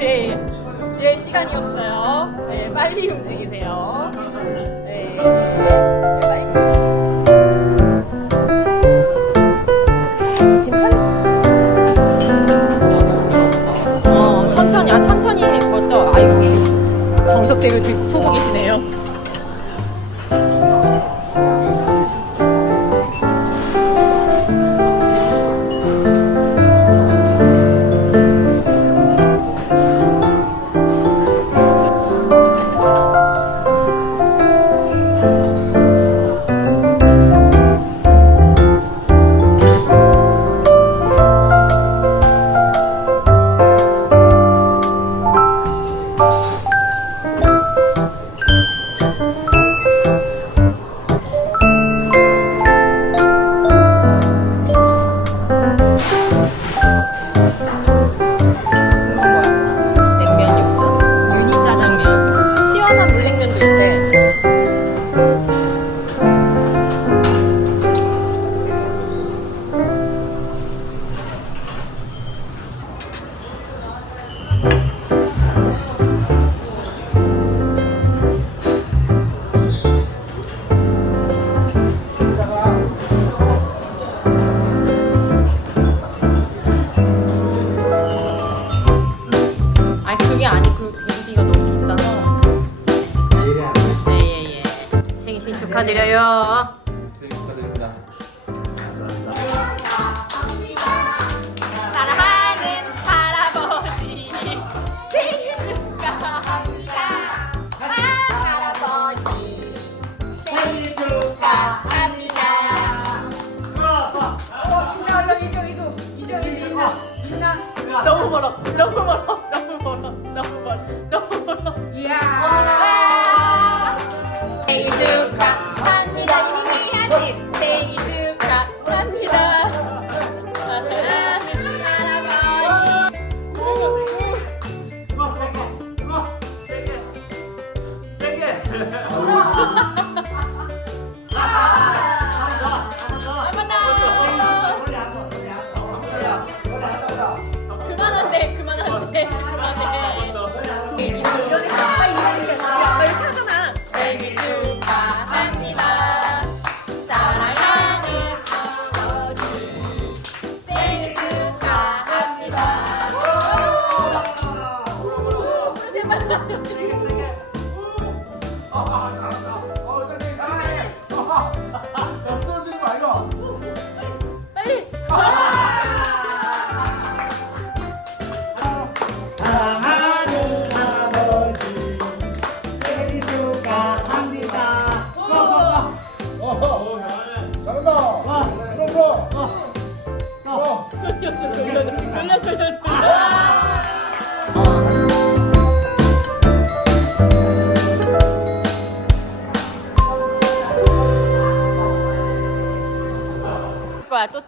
와야죠. 예, 시간이 없어요. 예, 빨리 움직이세요. 예, 예, 빨리. 괜찮아? 어, 천천히, 아, 천천히 그것도, 아이고, 정석 대로 뒤 푸고 계시네요. 축하드려요. 사랑하는 할아버지 생일 축하합니다. 할아버지 생일 축하합니다. 어, 이쪽 이쪽 이쪽 이쪽 이쪽 민나 너무 멀어 너무 멀어 너무 멀어 너무 멀어 너무 멀어 이야 생일 축하합니다. 이민이한지 생일 축하합니다. 사랑하는 할아버지 그만한데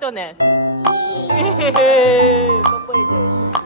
또 내. 뽀뽀해줘야지.